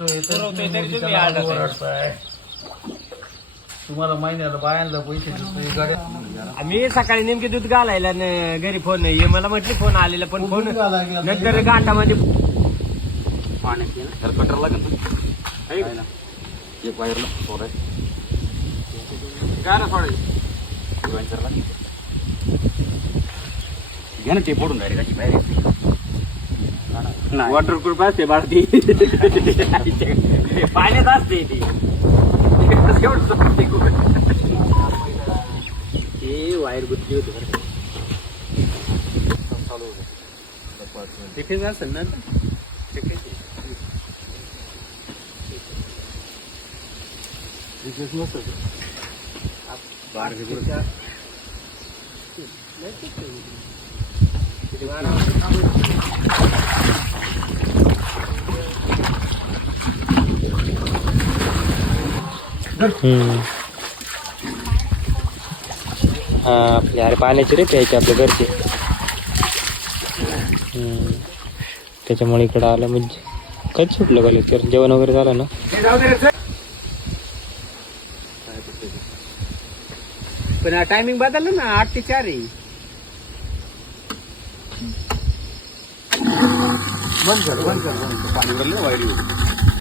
पुरवतोय तरी तुम्ही आळा ओरडताय. तुम्हाला महिन्याला बायांना पैसे देतोय गाड्या मी सकाळी नेमके दूध घालायला घरी फोन ये मला म्हटली फोन आलेला पण फोन नंतर गाठामध्ये पाण्याची कटर लागेल ना एक वायरला सोडाय काय ना सोडायचं घ्या ना ते पडून डायरेक्ट बाहेर वॉटरप्रूफ असते बाळती पाण्यात असते ती ते वायर गुंतली होती बरं तिथेच असेल ना हा आपले अरे पाण्याचे रे प्यायचे आपल्या घरचे त्याच्यामुळे इकडं आलं म्हणजे काहीच सुटलं का लेक्चर जेवण वगैरे झालं ना पण टायमिंग बदललं ना 8 ते 4 आहे बंद कर पाणी वायरी